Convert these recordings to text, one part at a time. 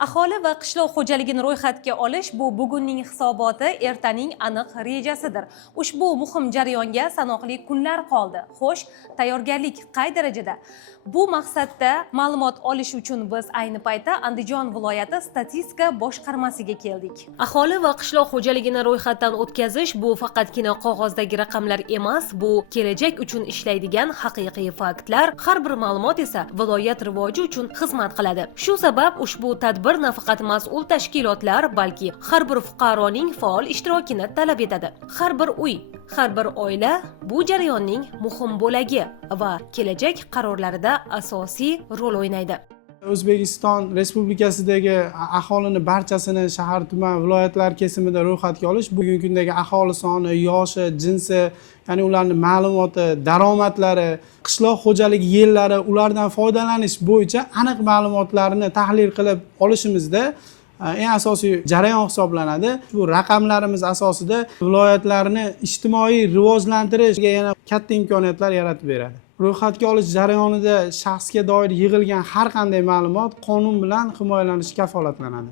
Aholi va qishloq xo'jaligini ro'yxatga olish bu bugunning hisoboti, ertaning aniq rejasidir. Ushbu muhim jarayonga sanoqli kunlar qoldi. Xo'sh, tayyorgarlik qay darajada? Bu maqsadda ma'lumot olish uchun biz ayni paytda Andijon viloyati statistika boshqarmasiga keldik. Aholi va qishloq xo'jaligini ro'yxatdan o'tkazish bu faqatgina qog'ozdagi raqamlar emas, bu kelajak uchun ishlaydigan haqiqiy faktlar. Har bir ma'lumot esa viloyat rivoji uchun xizmat qiladi. Shu sabab ushbu tadbir nafaqat mas'ul tashkilotlar, balki har bir fuqaroning faol ishtirokini talab etadi. Har bir uy, har bir oila bu jarayonning muhim bo'lagi va kelajak qarorlarida asosiy rol o'ynaydi. O'zbekiston Respublikasidagi aholini barchasini shahar, tuman, viloyatlar kesimida ro'yxatga olish bugungi kundagi aholi soni, yoshi, jinsi, ya'ni ularning ma'lumoti, daromadlari, qishloq xo'jaligi yerlari, ulardan foydalanish bo'yicha aniq ma'lumotlarni tahlil qilib olishimizda eng asosiy jarayon hisoblanadi. Bu raqamlarimiz asosida viloyatlarni ijtimoiy rivojlantirishga yana katta imkoniyatlar yaratib beradi. Ro'yxatga olish jarayonida shaxsga doir yig'ilgan har qanday ma'lumot qonun bilan himoyalanishi kafolatlanadi.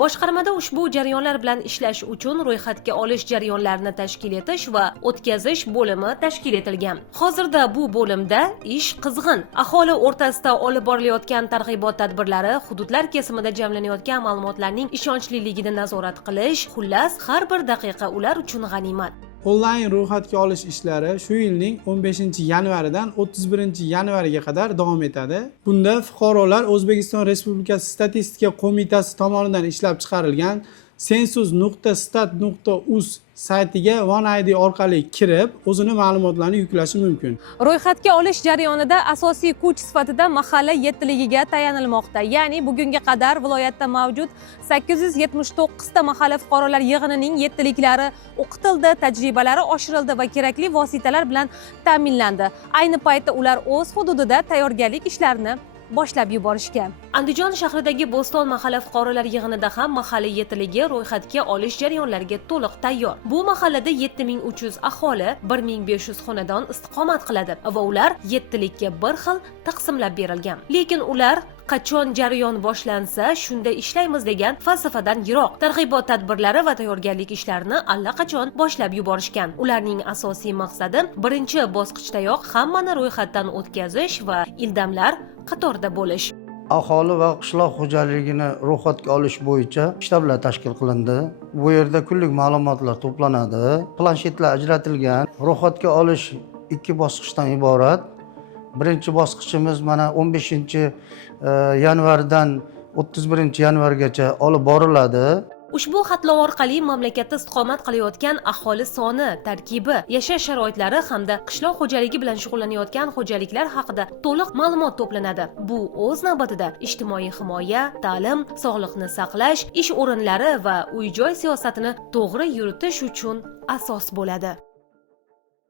Boshqarmada ushbu jarayonlar bilan ishlash uchun ro'yxatga olish jarayonlarini tashkil etish va o'tkazish bo'limi tashkil etilgan. Hozirda bu bo'limda ish qizg'in. Aholi o'rtasida olib borilayotgan targ'ibot tadbirlari, hududlar kesimida jamlanayotgan ma'lumotlarning ishonchliligini nazorat qilish, xullas, har bir daqiqa ular uchun g'animat. Onlayn ro'yxatga olish ishlari shu yilning 15-yanvaridan 31-yanvariga qadar davom etadi. Bunda fuqarolar O'zbekiston Respublikasi Statistika qo'mitasi tomonidan ishlab chiqarilgan census.stat.uz saytiga OneID orqali kirib, o'zini ma'lumotlarni yuklashi mumkin. Ro'yxatga olish jarayonida asosiy kuch sifatida mahalla yettiligiga tayanilmoqda. Ya'ni bugunga qadar viloyatda mavjud 879 ta mahalla fuqarolar yig'inining yettiliklari o'qitildi, tajribalari oshirildi va kerakli vositalar bilan ta'minlandi. Ayni paytda ular o'z hududida tayyorgarlik ishlarini boshlab yuborishgan. Andijon shahridagi Bo'ston mahalla fuqarolar yig'inida ham mahalla yettiligi ro'yxatga olish jarayonlariga to'liq tayyor. Bu mahallada 7300 aholi, 1500 xonadon istiqomat qiladi va ular yettilikka bir xil taqsimlab berilgan. Lekin ular qachon jarayon boshlansa, shunda ishlaymiz degan falsafadan yiroq. Targ'ibot tadbirlari va tayyorgarlik ishlarini allaqachon boshlab yuborishgan. Ularning asosiy maqsadi birinchi bosqichdayoq hammani ro'yxatdan o'tkazish va ildamlar qatorda bo'lish. Aholi va qishloq xo'jaligini ro'yxatga olish bo'yicha shtablar tashkil qilindi. Bu yerda kunlik ma'lumotlar to'planadi. Planshetlar ajratilgan. Ro'yxatga olish 2 bosqichdan iborat. Birinchi bosqichimiz mana 15-yanvardan 31-yanvargacha olib boriladi. Ushbu xatlov orqali mamlakatda istiqomat qilayotgan aholi soni, tarkibi, yashash sharoitlari hamda qishloq xo'jaligi bilan shug'ullanayotgan xo'jaliklar haqida to'liq ma'lumot to'planadi. Bu o'z navbatida ijtimoiy himoya, ta'lim, sog'liqni saqlash, ish o'rinlari va uy-joy siyosatini to'g'ri yuritish uchun asos bo'ladi.